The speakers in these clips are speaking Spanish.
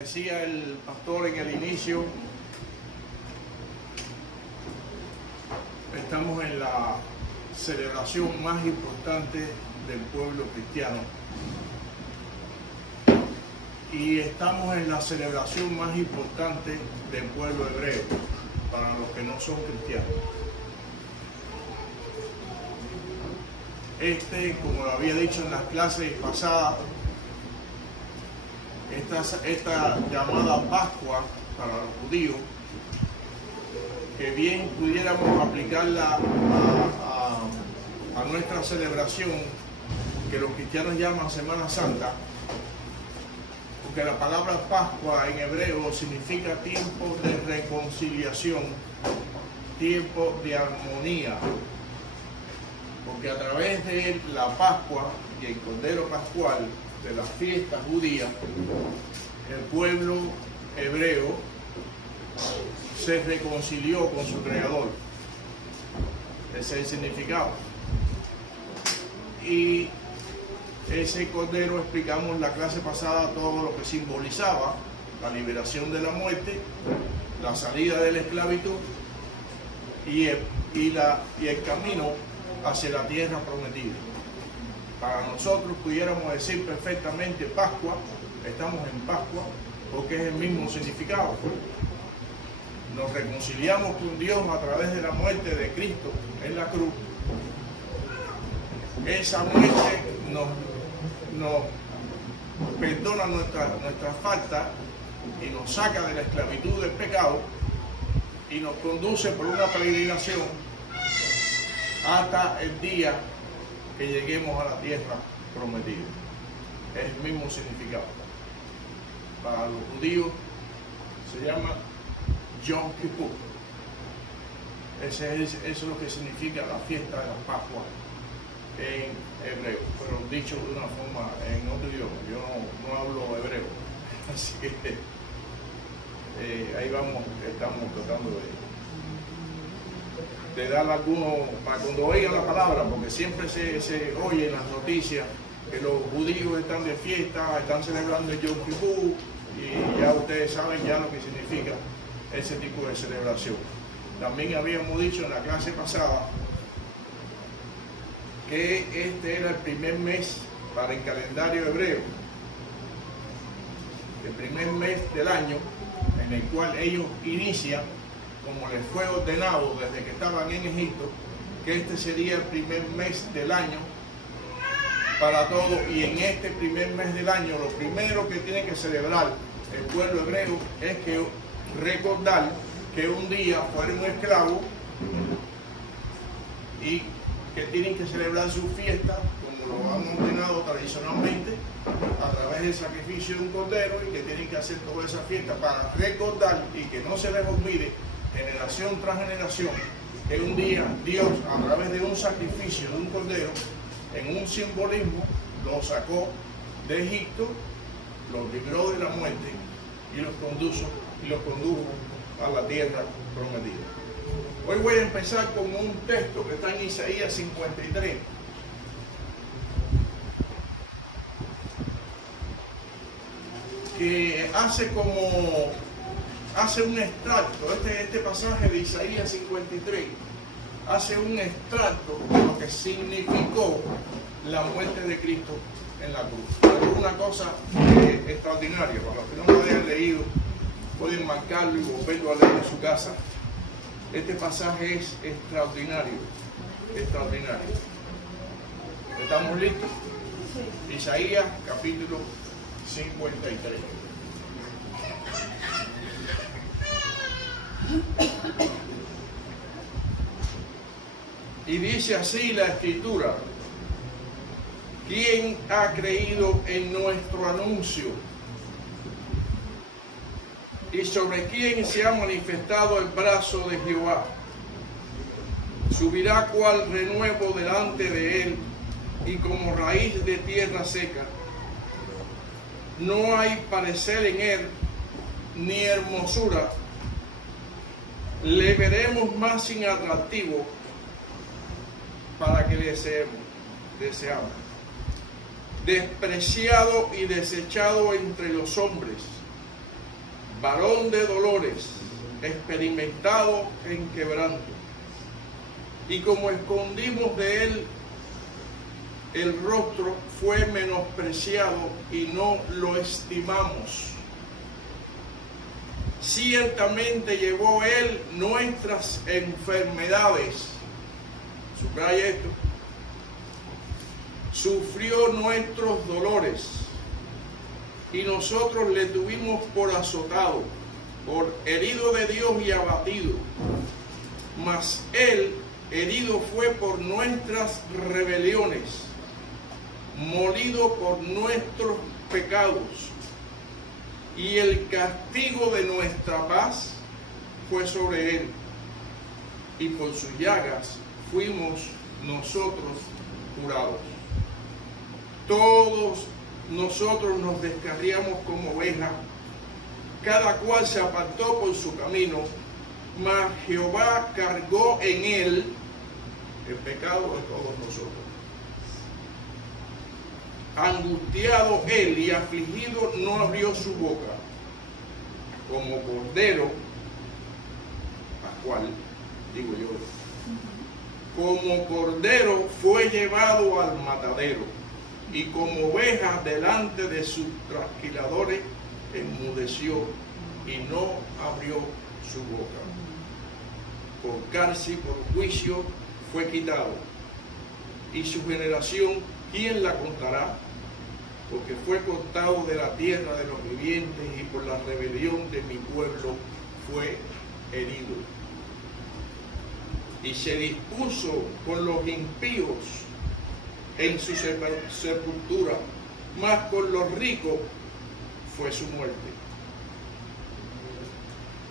Decía el pastor en el inicio, estamos en la celebración más importante del pueblo cristiano y estamos en la celebración más importante del pueblo hebreo para los que no son cristianos. Como lo había dicho en las clases pasadas, esta llamada Pascua para los judíos, que bien pudiéramos aplicarla a nuestra celebración que los cristianos llaman Semana Santa, porque la palabra Pascua en hebreo significa tiempo de reconciliación, tiempo de armonía, porque a través de la Pascua y el Cordero Pascual de las fiestas judías, el pueblo hebreo se reconcilió con su Creador. Ese es el significado. Y ese cordero, explicamos la clase pasada todo lo que simbolizaba la liberación de la muerte, la salida de la esclavitud y el camino hacia la tierra prometida. Para nosotros pudiéramos decir perfectamente Pascua, estamos en Pascua, porque es el mismo significado. Nos reconciliamos con Dios a través de la muerte de Cristo en la cruz. Esa muerte nos perdona nuestra falta y nos saca de la esclavitud del pecado y nos conduce por una peregrinación hasta el día que lleguemos a la tierra prometida. Es el mismo significado. Para los judíos se llama Yom Kippur. Eso es lo que significa la fiesta de la Pascua en hebreo, pero dicho de una forma en otro idioma. Yo no hablo hebreo, así que ahí vamos, estamos tratando de dar algunos, para cuando oigan la palabra, porque siempre se oye en las noticias que los judíos están de fiesta, están celebrando el Yom Kippur, y ya ustedes saben ya lo que significa ese tipo de celebración. También habíamos dicho en la clase pasada que este era el primer mes para el calendario hebreo, el primer mes del año en el cual ellos inician, como les fue ordenado desde que estaban en Egipto, que este sería el primer mes del año para todos. Y en este primer mes del año, lo primero que tiene que celebrar el pueblo hebreo es que recordar que un día fueron esclavos y que tienen que celebrar su fiesta, como lo han ordenado tradicionalmente, a través del sacrificio de un cordero, y que tienen que hacer toda esa fiesta para recordar y que no se les olvide, generación tras generación, que un día Dios, a través de un sacrificio de un cordero, en un simbolismo, los sacó de Egipto, los libró de la muerte y los condujo a la tierra prometida. Hoy voy a empezar con un texto que está en Isaías 53. Que hace un extracto, este pasaje de Isaías 53, hace un extracto de lo que significó la muerte de Cristo en la cruz. Es una cosa extraordinaria. Para los que no lo hayan leído, pueden marcarlo y volverlo a leer en su casa. Este pasaje es extraordinario, extraordinario. ¿Estamos listos? Sí. Isaías capítulo 53. Y dice así la Escritura: ¿quién ha creído en nuestro anuncio? ¿Y sobre quién se ha manifestado el brazo de Jehová? Subirá cual renuevo delante de él, y como raíz de tierra seca. No hay parecer en él, ni hermosura. Le veremos más sin atractivo, para que deseamos. Despreciado y desechado entre los hombres, varón de dolores, experimentado en quebranto. Y como escondimos de él el rostro, fue menospreciado y no lo estimamos. Ciertamente llevó él nuestras enfermedades. Subraya esto. Sufrió nuestros dolores y nosotros le tuvimos por azotado, por herido de Dios y abatido. Mas él herido fue por nuestras rebeliones, molido por nuestros pecados, y el castigo de nuestra paz fue sobre él, y por sus llagas fuimos nosotros curados. Todos nosotros nos descarriamos como ovejas, cada cual se apartó por su camino, mas Jehová cargó en él el pecado de todos nosotros. Angustiado él y afligido no abrió su boca, como cordero, pascual, digo yo, como cordero fue llevado al matadero, y como oveja delante de sus trasquiladores enmudeció y no abrió su boca. Por cárcel, por juicio fue quitado, y su generación, ¿quién la contará? Porque fue cortado de la tierra de los vivientes, y por la rebelión de mi pueblo fue herido. Y se dispuso con los impíos en su sepultura, mas con los ricos fue su muerte.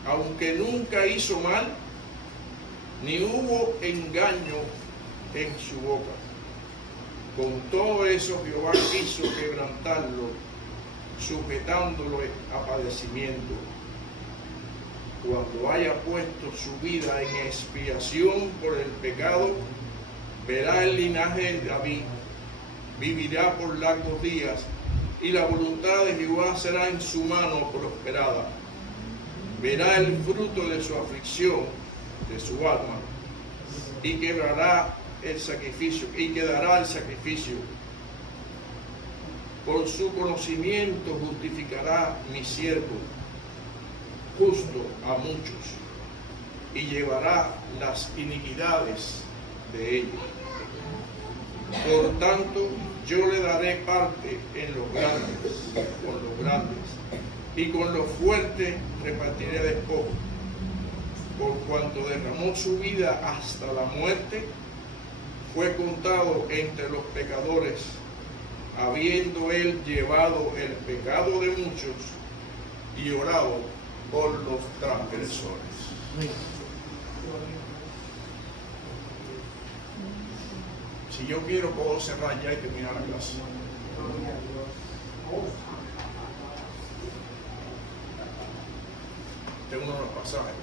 Aunque nunca hizo mal, ni hubo engaño en su boca. Con todo eso Jehová quiso quebrantarlo, sujetándolo a padecimiento. Cuando haya puesto su vida en expiación por el pecado, verá el linaje de David, vivirá por largos días, y la voluntad de Jehová será en su mano prosperada. Verá el fruto de su aflicción, de su alma, y quebrará el sacrificio, y quedará el sacrificio. Por su conocimiento justificará mi siervo, justo a muchos, y llevará las iniquidades de ellos. Por tanto, yo le daré parte en los grandes, con los grandes, y con los fuertes repartiré despojo. Por cuanto derramó su vida hasta la muerte, fue contado entre los pecadores, habiendo él llevado el pecado de muchos y orado por los transgresores. Si yo quiero, puedo cerrar ya y terminar la clase. Este es uno de los pasajes.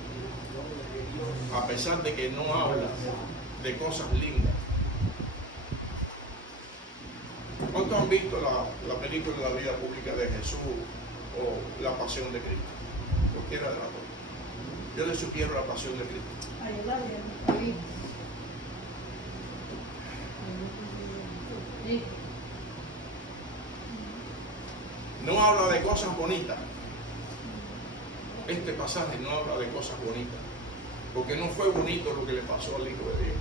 A pesar de que no habla de cosas lindas. ¿Cuántos han visto la película de la vida pública de Jesús o La Pasión de Cristo? Cualquiera de las dos. Yo le sugiero La Pasión de Cristo. No habla de cosas bonitas. Este pasaje no habla de cosas bonitas, porque no fue bonito lo que le pasó al Hijo de Dios.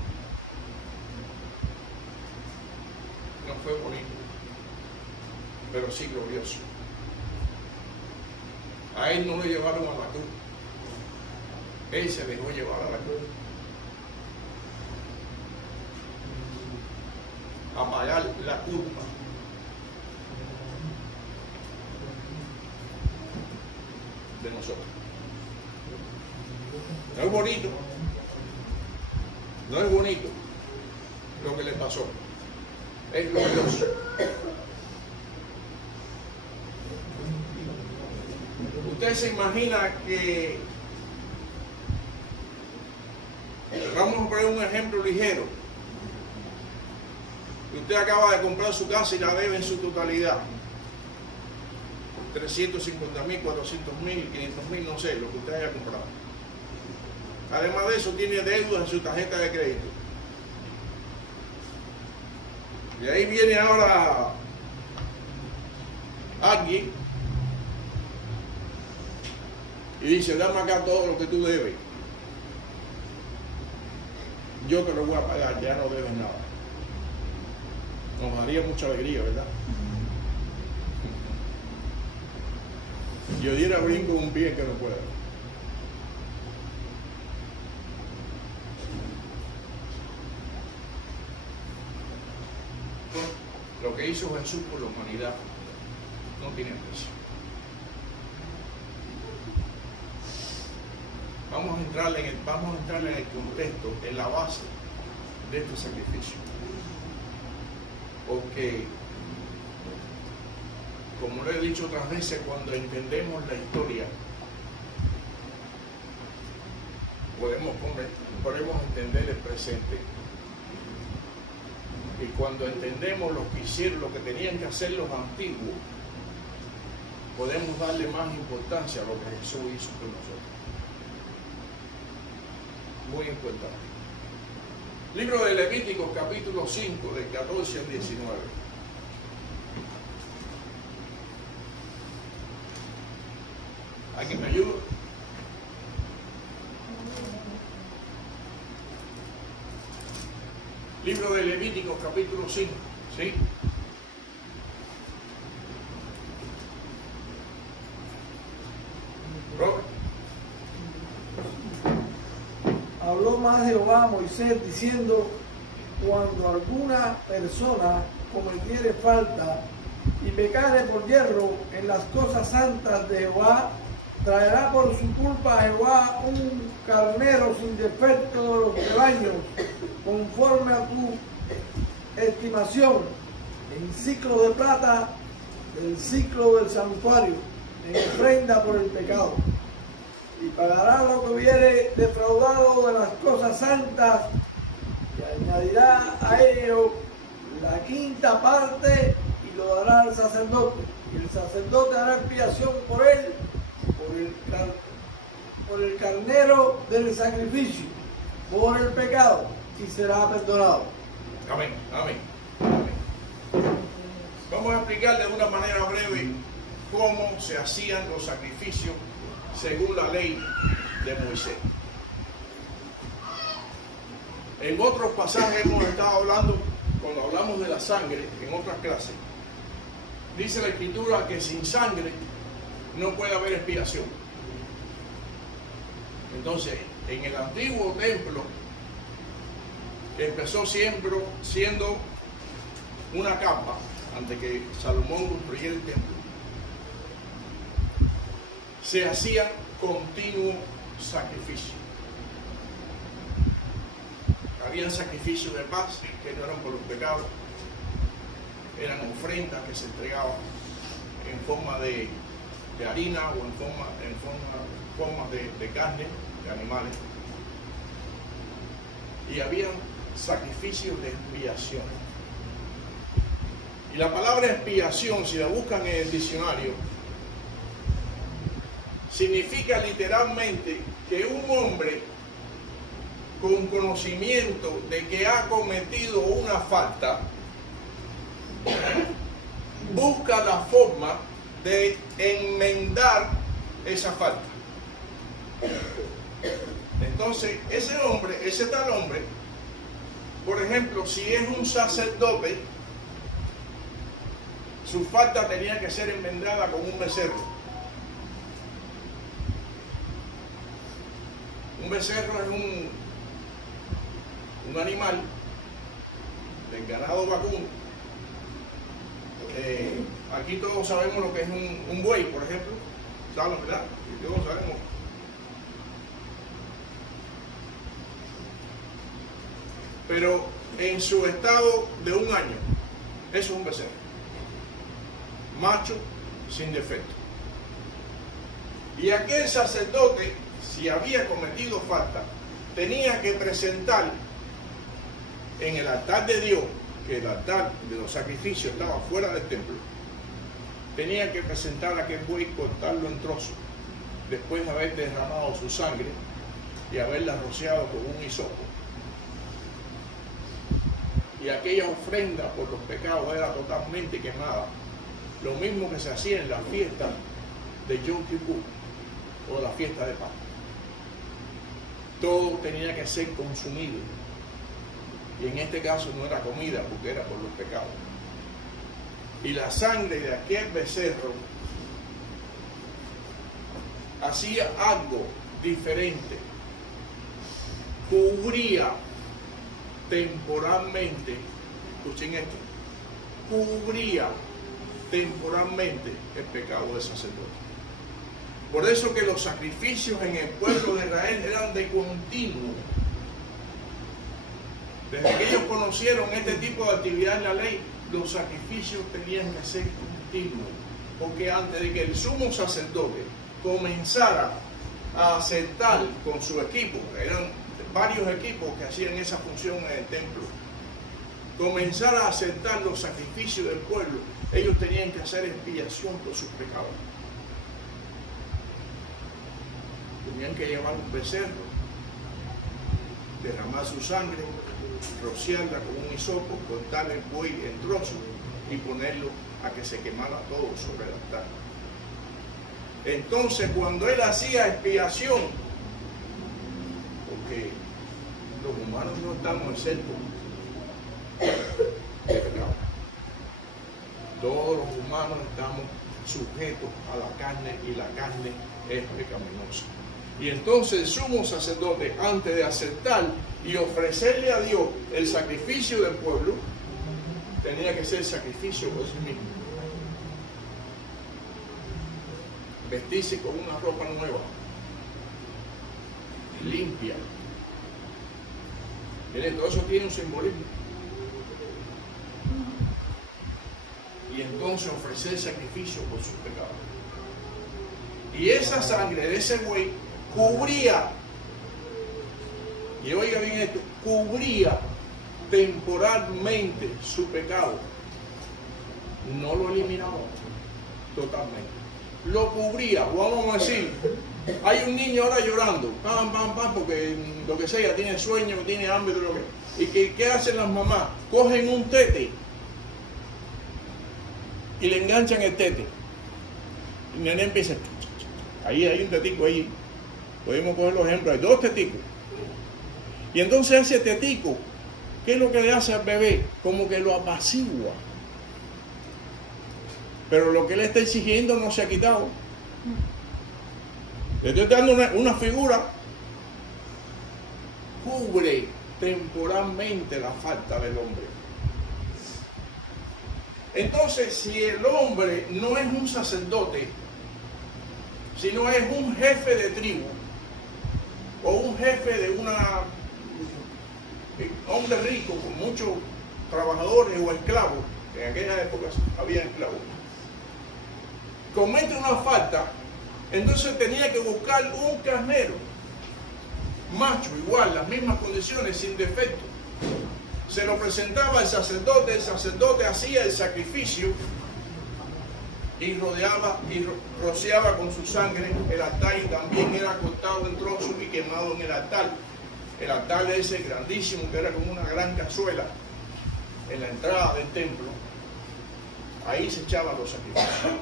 No fue bonito, pero sí glorioso. A él no lo llevaron a la cruz. Él se dejó llevar a la cruz a pagar la culpa de nosotros. No es bonito, no es bonito lo que le pasó, es glorioso. Usted se imagina que, vamos a poner un ejemplo ligero, usted acaba de comprar su casa y la debe en su totalidad. 350.000, 400.000, 500.000, no sé, lo que usted haya comprado. Además de eso, tiene deudas en su tarjeta de crédito. Y ahí viene ahora alguien y dice, dame acá todo lo que tú debes. Yo te lo voy a pagar, ya no debes nada. Nos daría mucha alegría, ¿verdad? Yo diera brinco un bien que no pueda. Lo que hizo Jesús por la humanidad no tiene precio. Vamos a entrar en el contexto, en la base de este sacrificio. Porque, como lo he dicho otras veces, cuando entendemos la historia, podemos entender el presente. Y cuando entendemos lo que hicieron, lo que tenían que hacer los antiguos, podemos darle más importancia a lo que Jesús hizo por nosotros. Muy importante. Libro de Levíticos, capítulo 5, del 14 al 19. ¿Alguien me ayuda? Libro de Levíticos, capítulo 5, ¿sí? Robert. Habló más Jehová a Moisés diciendo, cuando alguna persona cometiere falta y pecare por yerro en las cosas santas de Jehová, traerá por su culpa a Jehová un carnero sin defecto de los rebaños, conforme a tu estimación, en ciclo de plata del ciclo del santuario, en ofrenda por el pecado. Y pagará lo que hubiere defraudado de las cosas santas, y añadirá a ello la quinta parte y lo dará al sacerdote. Y el sacerdote hará expiación por él, por el carnero del sacrificio, por el pecado, y será perdonado. Amén, amén, amén. Vamos a explicar de una manera breve cómo se hacían los sacrificios según la ley de Moisés. En otros pasajes hemos estado hablando, cuando hablamos de la sangre, en otras clases, dice la Escritura que sin sangre no puede haber expiación. Entonces, en el antiguo templo, que empezó siendo una capa, antes que Salomón construyera el templo, se hacía continuo sacrificio. Habían sacrificios de paz que no eran por los pecados, eran ofrendas que se entregaban en forma de harina o en forma de carne, de animales. Y habían sacrificios de expiación. Y la palabra expiación, si la buscan en el diccionario, significa literalmente que un hombre con conocimiento de que ha cometido una falta busca la forma de enmendar esa falta. Entonces, ese tal hombre, por ejemplo, si es un sacerdote, su falta tenía que ser enmendada con un becerro. Un becerro es un animal del ganado vacuno. Aquí todos sabemos lo que es un buey, por ejemplo. ¿Saben, verdad? Y todos sabemos. Pero en su estado de un año, eso es un becerro. Macho, sin defecto. Y aquel sacerdote, si había cometido falta, tenía que presentar en el altar de Dios, que el altar de los sacrificios estaba fuera del templo, tenía que presentar a aquel buey, cortarlo en trozos, después de haber derramado su sangre y haberla rociado con un hisopo. Y aquella ofrenda por los pecados era totalmente quemada. Lo mismo que se hacía en la fiesta de Yom Kippur o la fiesta de Pascua. Todo tenía que ser consumido. Y en este caso no era comida, porque era por los pecados. Y la sangre de aquel becerro hacía algo diferente. Cubría temporalmente, escuchen esto, cubría temporalmente el pecado del sacerdote. Por eso que los sacrificios en el pueblo de Israel eran de continuo. Desde que ellos conocieron este tipo de actividad en la ley, los sacrificios tenían que ser continuos. Porque antes de que el sumo sacerdote comenzara a aceptar con su equipo, eran varios equipos que hacían esa función en el templo, comenzara a aceptar los sacrificios del pueblo, ellos tenían que hacer expiación por sus pecados. Tenían que llevar un becerro, derramar su sangre, rociarla con un hisopo, cortar el buey en trozos y ponerlo a que se quemara todo sobre el altar. Entonces, cuando él hacía expiación, porque los humanos no estamos exentos de pecado, todos los humanos estamos sujetos a la carne y la carne es pecaminosa. Y entonces el sumo sacerdote, antes de aceptar y ofrecerle a Dios el sacrificio del pueblo, tenía que ser sacrificio por sí mismo. Vestirse con una ropa nueva, limpia. Miren, todo eso tiene un simbolismo. Y entonces ofrecer sacrificio por sus pecados. Y esa sangre de ese buey cubría, y oiga bien esto, cubría temporalmente su pecado. No lo eliminaba totalmente. Lo cubría. Vamos a decir, hay un niño ahora llorando, pam, pam, pam, porque lo que sea, tiene sueño, tiene hambre, lo que. ¿Y qué hacen las mamás? Cogen un tete y le enganchan el tete. Y el nene empieza, ahí hay un tetico ahí. Podemos coger los ejemplos, hay 2 teticos. Y entonces ese tetico, ¿qué es lo que le hace al bebé? Como que lo apacigua. Pero lo que él está exigiendo no se ha quitado. Le estoy dando una figura. Cubre temporalmente la falta del hombre. Entonces, si el hombre no es un sacerdote, sino es un jefe de tribu, o un jefe de un hombre rico con muchos trabajadores o esclavos, en aquella época había esclavos, comete una falta, entonces tenía que buscar un carnero, macho, igual, las mismas condiciones, sin defecto. Se lo presentaba al sacerdote, el sacerdote hacía el sacrificio y rodeaba y rociaba con su sangre el altar, y también era cortado en trozos y quemado en el altar. El altar ese grandísimo, que era como una gran cazuela en la entrada del templo, ahí se echaban los sacrificios.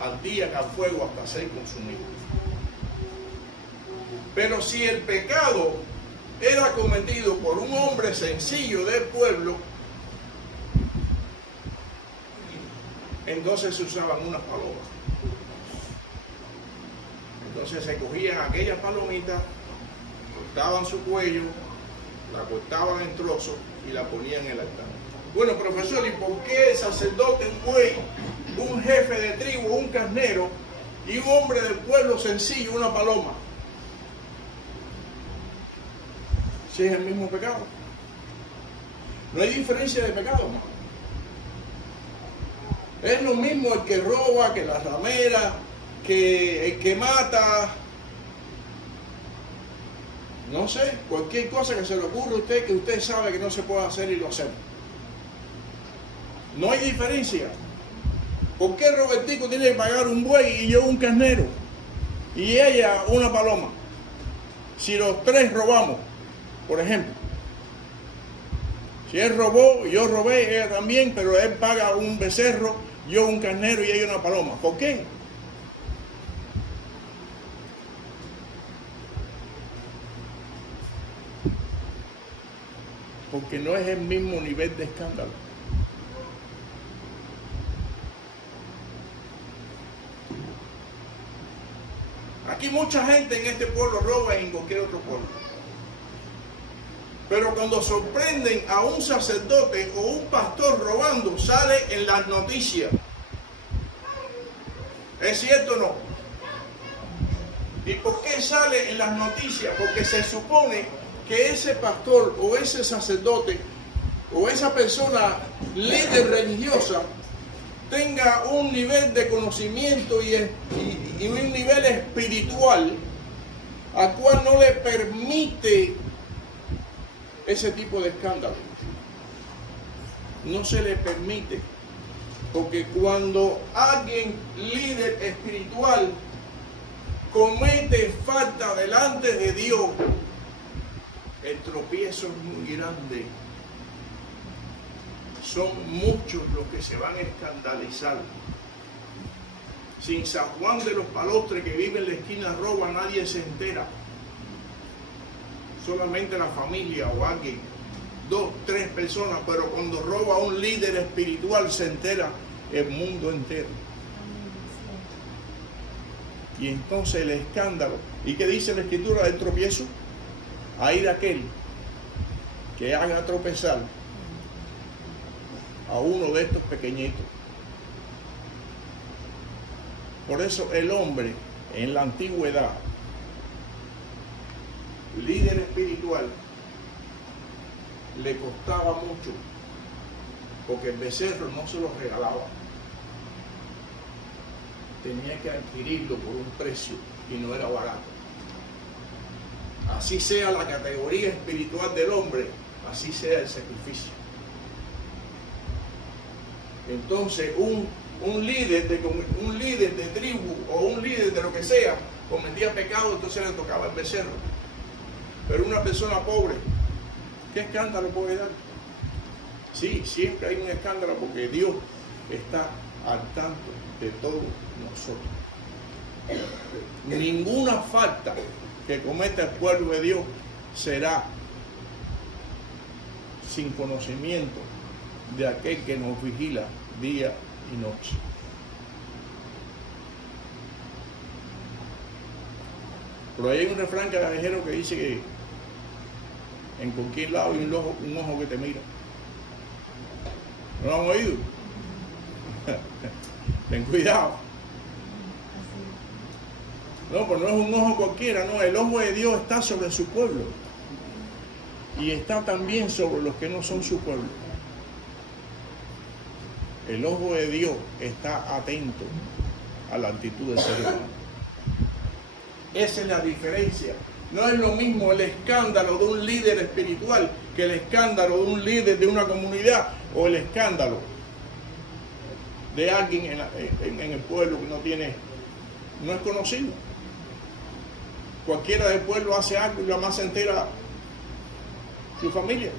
Ardían al fuego hasta ser consumidos. Pero si el pecado era cometido por un hombre sencillo del pueblo, entonces se usaban unas palomas. Entonces se cogían aquellas palomitas, cortaban su cuello, la cortaban en trozos y la ponían en el altar. Bueno, profesor, ¿y por qué el sacerdote, un buey, un jefe de tribu, un carnero y un hombre del pueblo sencillo, una paloma? Si es el mismo pecado. No hay diferencia de pecado, ¿no? Es lo mismo el que roba, que la ramera, que el que mata. No sé, cualquier cosa que se le ocurra a usted, que usted sabe que no se puede hacer y lo hace. No hay diferencia. ¿Por qué Robertico tiene que pagar un buey y yo un carnero? Y ella una paloma. Si los tres robamos, por ejemplo. Si él robó, yo robé, ella también, pero él paga un becerro, yo un carnero y ella una paloma. ¿Por qué? Porque no es el mismo nivel de escándalo. Aquí mucha gente en este pueblo roba y en cualquier otro pueblo. Pero cuando sorprenden a un sacerdote o un pastor robando, sale en las noticias. ¿Es cierto o no? ¿Y por qué sale en las noticias? Porque se supone que ese pastor o ese sacerdote o esa persona líder religiosa tenga un nivel de conocimiento y un nivel espiritual al cual no le permite ese tipo de escándalo. No se le permite, porque cuando alguien líder espiritual comete falta delante de Dios, el tropiezo es muy grande. Son muchos los que se van a escandalizar. Sin San Juan de los Palostres, que vive en la esquina roba, nadie se entera. Solamente la familia o alguien, 2, 3 personas, pero cuando roba un líder espiritual se entera el mundo entero. Y entonces el escándalo. ¿Y qué dice la Escritura del tropiezo? Hay de aquel que haga tropezar a uno de estos pequeñitos. Por eso el hombre en la antigüedad, líder espiritual, le costaba mucho, porque el becerro no se lo regalaba. Tenía que adquirirlo por un precio y no era barato. Así sea la categoría espiritual del hombre, así sea el sacrificio. Entonces un líder de tribu o un líder de lo que sea cometía pecado, entonces le tocaba el becerro. Pero una persona pobre, ¿qué escándalo puede dar? Sí, siempre hay un escándalo porque Dios está al tanto de todos nosotros. Ninguna falta que cometa el pueblo de Dios será sin conocimiento de aquel que nos vigila día y noche. Pero hay un refrán callejero que dice que en cualquier lado hay un ojo que te mira. ¿No lo han oído? Ten cuidado. No, pues no es un ojo cualquiera, no. El ojo de Dios está sobre su pueblo. Y está también sobre los que no son su pueblo. El ojo de Dios está atento a la actitud del ser humano. Esa es la diferencia. No es lo mismo el escándalo de un líder espiritual que el escándalo de un líder de una comunidad o el escándalo de alguien en el pueblo que no es conocido. Cualquiera del pueblo hace algo y jamás se entera su familia.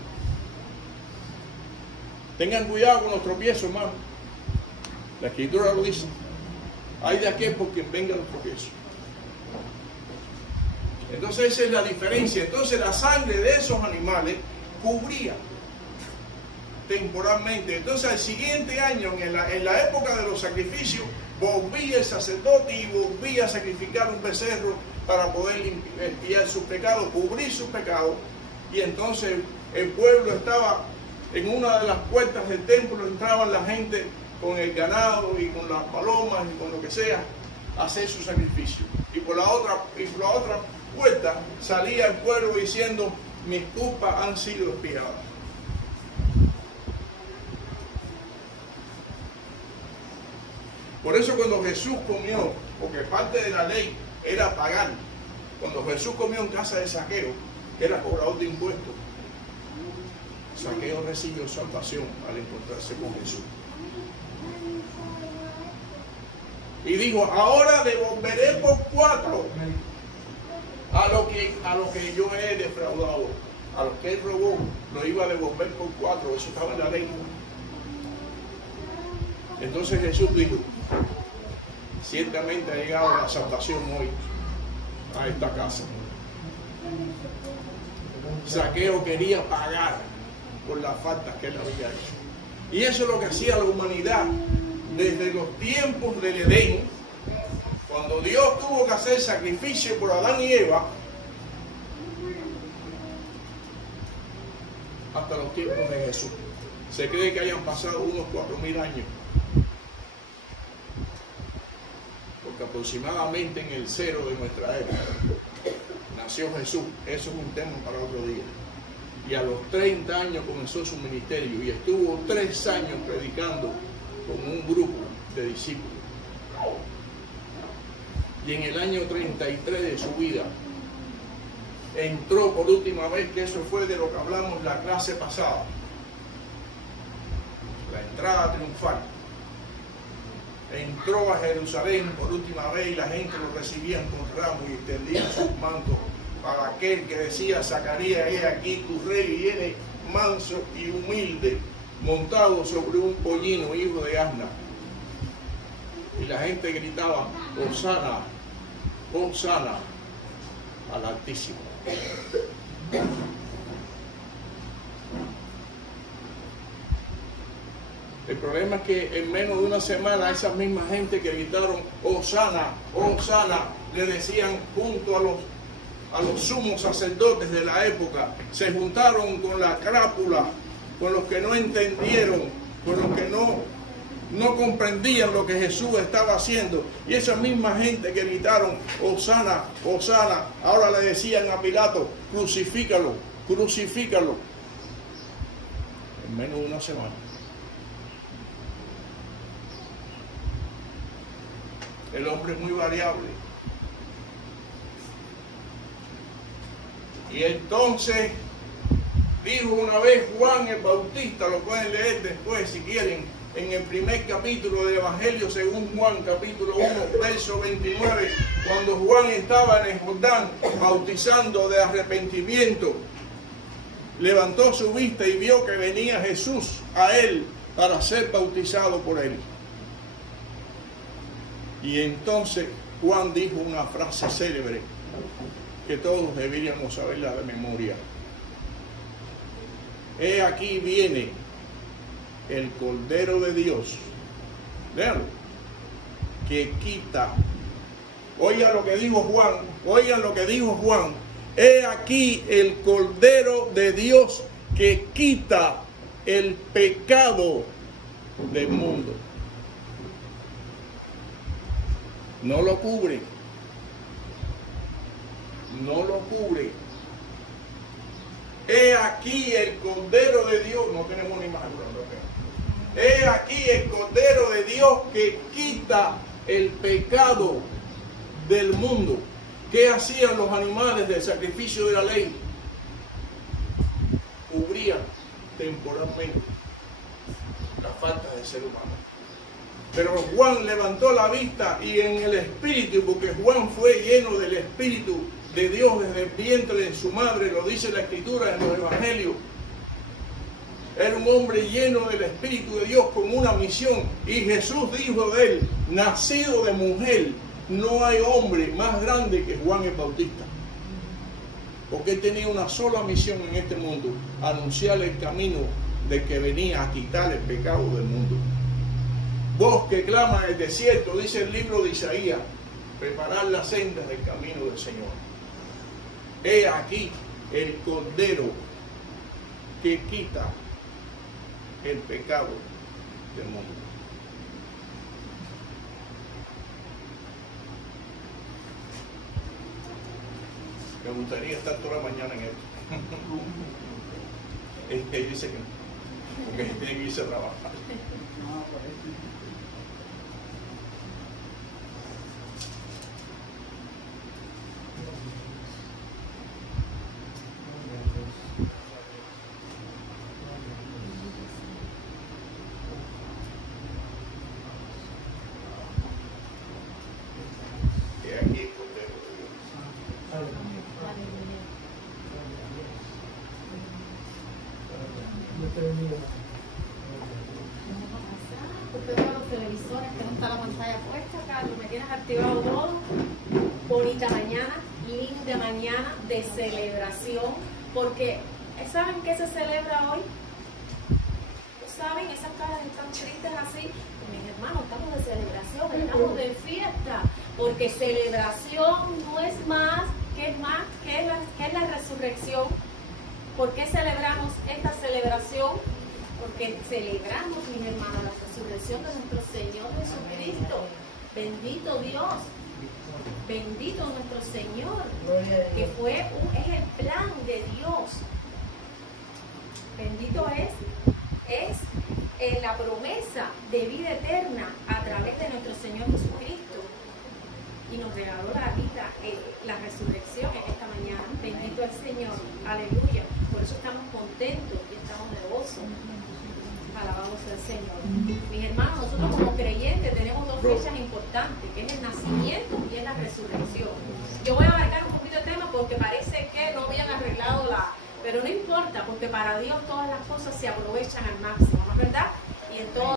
Tengan cuidado con los tropiezos, hermano. La Escritura lo dice. Hay de aquel por quien vengan los tropiezos. Entonces esa es la diferencia. Entonces la sangre de esos animales cubría temporalmente. Entonces al siguiente año, en la época de los sacrificios, volvía el sacerdote y volvía a sacrificar un becerro para poder limpiar sus pecados, cubrir sus pecados. Y entonces el pueblo estaba en una de las puertas del templo, entraban la gente con el ganado y con las palomas y con lo que sea a hacer su sacrificio. Y por la otra puerta salía el pueblo diciendo: mis culpas han sido expiadas. Por eso cuando Jesús comió, porque parte de la ley era pagar, cuando Jesús comió en casa de Zaqueo, que era cobrador de impuestos, Zaqueo recibió salvación al encontrarse con Jesús. Y dijo, ahora devolveré por 4 a lo que yo he defraudado. A lo que él robó, lo iba a devolver por 4. Eso estaba en la ley. Entonces Jesús dijo, ciertamente ha llegado la salvación hoy a esta casa. Zaqueo quería pagar por las faltas que él había hecho. Y eso es lo que hacía la humanidad desde los tiempos del Edén, cuando Dios tuvo que hacer sacrificio por Adán y Eva, hasta los tiempos de Jesús. Se cree que hayan pasado unos 4.000 años. Porque aproximadamente en el 0 de nuestra época nació Jesús. Eso es un tema para otro día. Y a los 30 años comenzó su ministerio y estuvo 3 años predicando con un grupo de discípulos. Y en el año 33 de su vida entró por última vez, que eso fue de lo que hablamos la clase pasada, la entrada triunfal. Entró a Jerusalén por última vez y la gente lo recibía con ramos y extendían sus mantos para aquel que decía Zacarías, he aquí tu rey viene manso y humilde, montado sobre un pollino, hijo de asna. Y la gente gritaba, Hosana, Hosana al Altísimo. El problema es que en menos de una semana esa misma gente que gritaron Hosana, Hosana, le decían junto a los sumos sacerdotes de la época, se juntaron con la crápula, con los que no entendieron, con los que no comprendían lo que Jesús estaba haciendo. Y esa misma gente que gritaron Hosana, Hosana, ahora le decían a Pilato, crucifícalo, crucifícalo. En menos de una semana. El hombre es muy variable. Y entonces dijo una vez Juan el Bautista, lo pueden leer después si quieren, en el primer capítulo del Evangelio según Juan, capítulo 1, verso 29, cuando Juan estaba en el Jordán bautizando de arrepentimiento, levantó su vista y vio que venía Jesús a él para ser bautizado por él. Y entonces Juan dijo una frase célebre que todos deberíamos saberla de memoria. He aquí viene el Cordero de Dios, léanlo, que quita. Oigan lo que dijo Juan, oigan lo que dijo Juan. He aquí el Cordero de Dios que quita el pecado del mundo. No lo cubre. No lo cubre. He aquí el Cordero de Dios. No tenemos ni imagen. He aquí el Cordero de Dios que quita el pecado del mundo. ¿Qué hacían los animales del sacrificio de la ley? Cubrían temporalmente la falta del ser humano. Pero Juan levantó la vista y en el Espíritu, porque Juan fue lleno del Espíritu de Dios desde el vientre de su madre, lo dice la Escritura en los Evangelios. Era un hombre lleno del Espíritu de Dios con una misión. Y Jesús dijo de él, nacido de mujer, no hay hombre más grande que Juan el Bautista. Porque él tenía una sola misión en este mundo, anunciar el camino del que venía a quitar el pecado del mundo. Voz que clama en el desierto, dice el libro de Isaías, preparar las sendas del camino del Señor. He aquí el Cordero que quita el pecado del mundo. Me gustaría estar toda la mañana en esto. Él dice que no, porque tiene que irse a trabajar. Usted ve los televisores que no está la pantalla puesta, Carlos, me tienes activado todo. Bonita mañana, linda mañana de celebración, porque ¿saben qué se celebra hoy? ¿Saben? Esas caras están tristes así. Mis hermanos, estamos de celebración, estamos de fiesta, porque celebración no es más, ¿qué es más? ¿Qué es la resurrección? ¿Por qué celebramos esta celebración? Porque celebramos, mis hermanos, la resurrección de nuestro Señor Jesucristo. Bendito Dios, bendito nuestro Señor, que es el plan de Dios. Bendito es la promesa de vida eterna a través de nuestro Señor Jesucristo. Y nos regaló la vida, la resurrección en esta mañana. Bendito el Señor, aleluya. Por eso estamos contentos y estamos de gozo. Alabado sea el Señor. Mis hermanos, nosotros como creyentes tenemos dos fechas importantes, que es el nacimiento y es la resurrección. Yo voy a abarcar un poquito el tema porque parece que no habían arreglado pero no importa, porque para Dios todas las cosas se aprovechan al máximo, ¿no es verdad? Y en todo